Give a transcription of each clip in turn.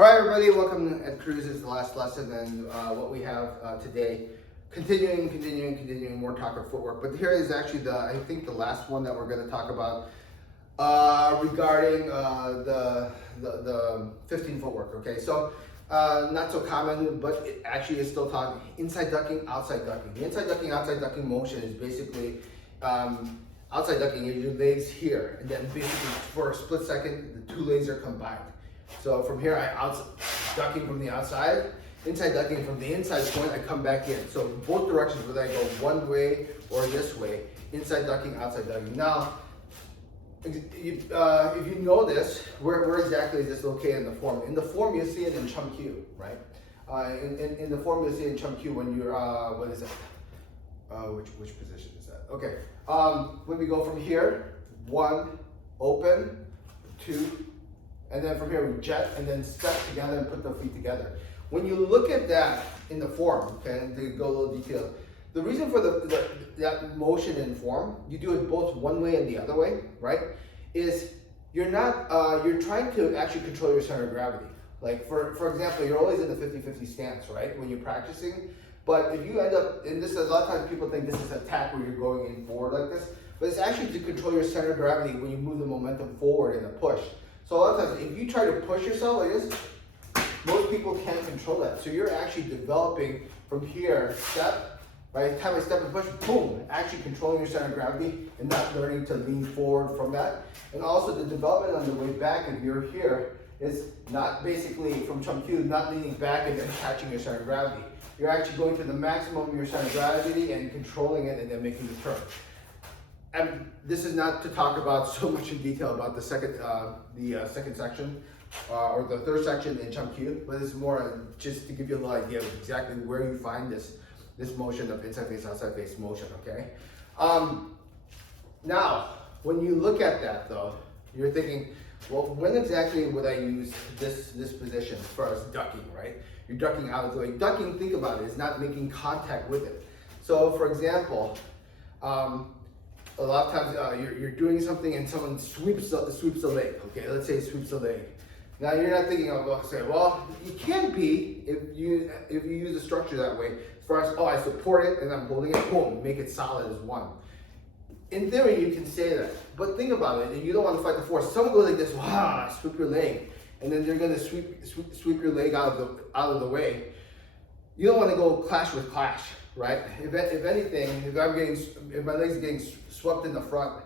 All right, everybody, welcome at Cruise. It's the last lesson, and what we have today, continuing more talk of footwork. But here is actually I think the last one that we're going to talk about regarding the 15 footwork. Okay, so not so common, but it actually is still talking inside ducking, outside ducking. The inside ducking, outside ducking motion is basically outside ducking. Your legs here, and then basically for a split second, the two legs are combined. So from here, ducking from the outside, inside ducking from the inside point, I come back in. So both directions, whether I go one way or this way, inside ducking, outside ducking. Now, if you know this, where exactly is this located in the form? In the form, you see it in Chun, right? In the form, you'll see it in Chun when you're, what is that? Which position is that? Okay, when we go from here, 1, open, 2, and then from here we jet and then step together and put the feet together. When you look at that in the form, okay, to go a little detailed, the reason for that motion in form, you do it both one way and the other way, right? Is you're trying to actually control your center of gravity. Like for example, you're always in the 50-50 stance, right? When you're practicing, but if you end up, and this a lot of times people think this is an attack where you're going in forward like this, but it's actually to control your center of gravity when you move the momentum forward in a push. So a lot of times, if you try to push yourself like this, most people can't control that. So you're actually developing from here, step, by the time I step and push, boom, actually controlling your center of gravity and not learning to lean forward from that. And also the development on the way back, if you're here, is not basically from Chun, not leaning back and then catching your center of gravity. You're actually going to the maximum of your center of gravity and controlling it and then making the turn. And this is not to talk about so much in detail about the second section or the third section in Chun, but it's more just to give you a little idea of exactly where you find this motion of inside face, outside face motion, okay? Now, when you look at that though, you're thinking, well, when exactly would I use this position as far as ducking, right? You're ducking out of the way. Ducking, think about it, is not making contact with it. So for example, a lot of times you're doing something and someone sweeps the leg. Okay, let's say sweeps the leg. Now you're not thinking of well, you can be if you use the structure that way. As far as I support it and I'm holding it, boom, make it solid as one. In theory, you can say that, but think about it. You don't want to fight the force. Someone goes like this, wow, sweep your leg, and then they're going to sweep your leg out of the way. You don't want to go clash with clash. Right? If anything, if my legs are getting swept in the front,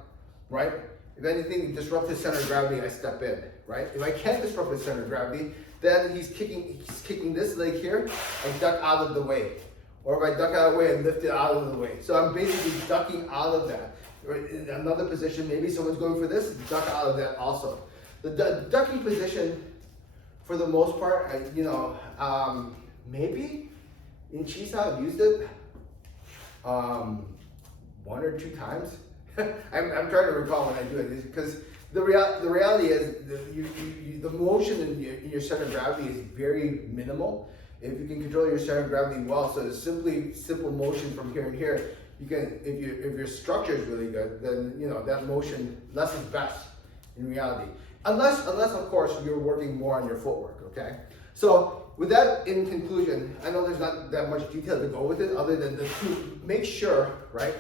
right? If anything, disrupt his center of gravity, I step in, right? If I can't disrupt his center of gravity, then he's kicking this leg here and duck out of the way. Or if I duck out of the way and lift it out of the way. So I'm basically ducking out of that. In another position, maybe someone's going for this, duck out of that also. The ducking position, for the most part, maybe in Chisa, I've used it 1 or 2 times. I'm trying to recall when I do it, because the reality is the motion in your center of gravity is very minimal. If you can control your center of gravity well, so it's simple motion from here and here. You can, if your structure is really good, then that motion, less is best in reality. Unless of course you're working more on your footwork. Okay, so. With that in conclusion, I know there's not that much detail to go with it other than to make sure, right,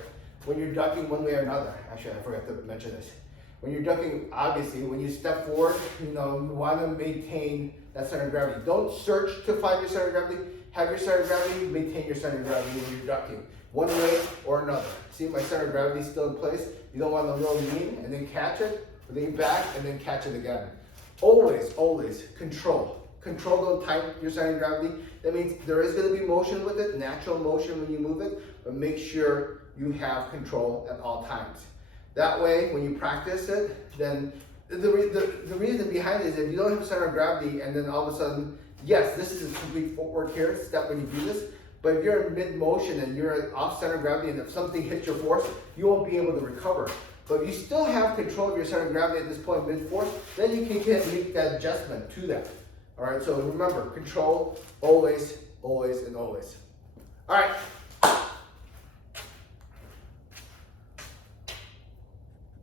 when you're ducking one way or another. Actually, I forgot to mention this. When you're ducking, obviously, when you step forward, you want to maintain that center of gravity. Don't search to find your center of gravity. Have your center of gravity, maintain your center of gravity when you're ducking, one way or another. See, my center of gravity is still in place. You don't want to roll lean and then catch it, lean back and then catch it again. Always control. Control, don't tighten your center of gravity. That means there is going to be motion with it, natural motion when you move it, but make sure you have control at all times. That way, when you practice it, then the reason behind it is if you don't have a center of gravity and then all of a sudden, yes, this is a complete footwork here, step when you do this, but if you're in mid-motion and you're off center of gravity and if something hits your force, you won't be able to recover. But if you still have control of your center of gravity at this point mid-force, then you can make that adjustment to that. All right, so remember, control, always, and always. All right.